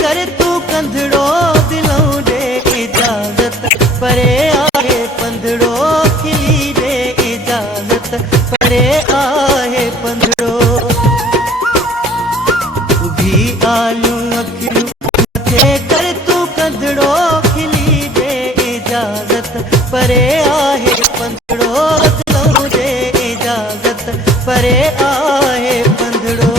कर तू कंधड़ो दिलों दे इजाजत परे आहे पंधड़ो खिली दे इजाजत परे आहे पंधड़ो उभी आलू अखियूं मथे कर तू कंधड़ो खिली दे इजाजत परे आहे पंधड़ो दिलों दे इजाजत परे आहे पंधड़ो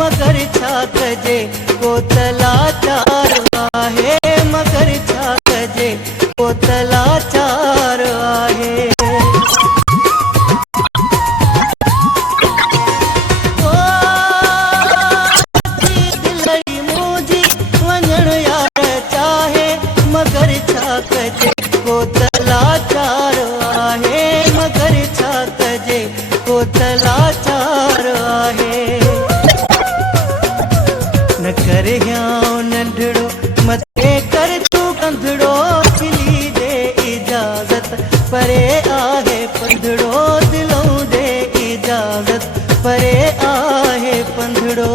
मगर छा कजे कोतला चार आहे मगर छा कजे कोतला चार आहे दिलड़ी मुंहिंजी वञण यार चाहे मगर छा कजे कोतला चार आहे मगर छा कजे कोतला चार आहे न कर याओ नंढड़ो मथे कर तू कंधड़ो खिली दे इजाजत परे आहे पंधड़ो दिलों दे इजाजत परे आहे पंधड़ो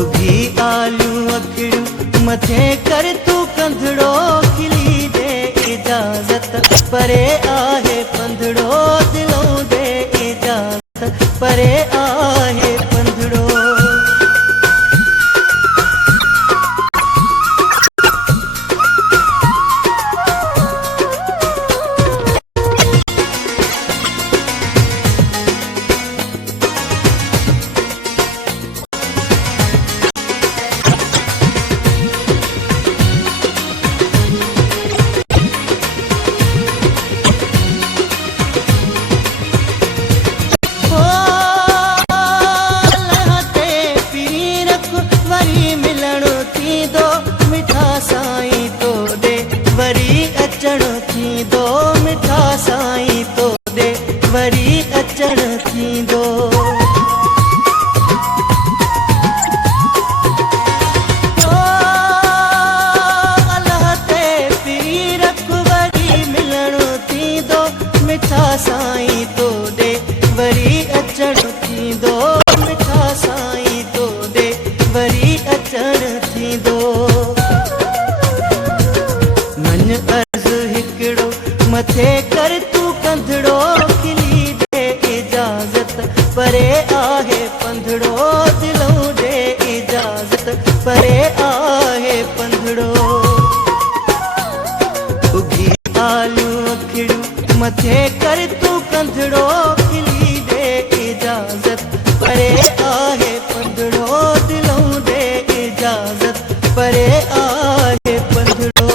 उभी आलू अखियूं मथे कर तू कंधड़ो खिली दे इजाजत परे आहे पंधड़ो दिलों दे इजाजत परे आहे पंधड़ो मिठा साईं तो दे वरी अचण थींदो मिठा साईं तो दे वरी अचण थींदो अल्लाह ते पीर वरी मिलण थींदो मिठा साईं तो दे वरी अचण थींदो मिठा साईं तो दे वरी अचण थींदो मन अर्ज़ हिकिड़ो मथे कर तू कंधड़ो खिली दे इजाजत परे आहे पंधड़ो दिलों दे इजाजत परे आहे पंधड़ो उभी आलू अखियूं मथे कर तू कंधड़ो खिली दे इजाजत परे आहे पंधड़ो दिलों दे इजाजत परे आहे पंधड़ो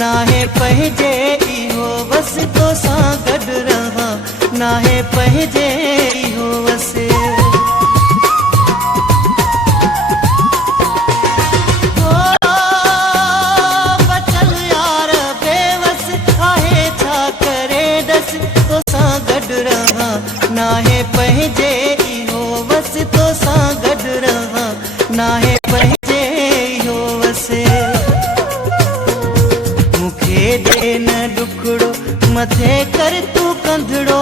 नाहे पंहिंजे इहो वस तोसां गॾु रहां नाहे पंहिंजे इहो वस बचल यार बेवस आहे छा करे दस तोसां गॾु रहां नाहे पंहिंजे इहो वस तोसां गॾु रहां नाहे पंहिंजे इहो वस मूंखे दे न ॾुखड़ो मथे कर तू कंधड़ो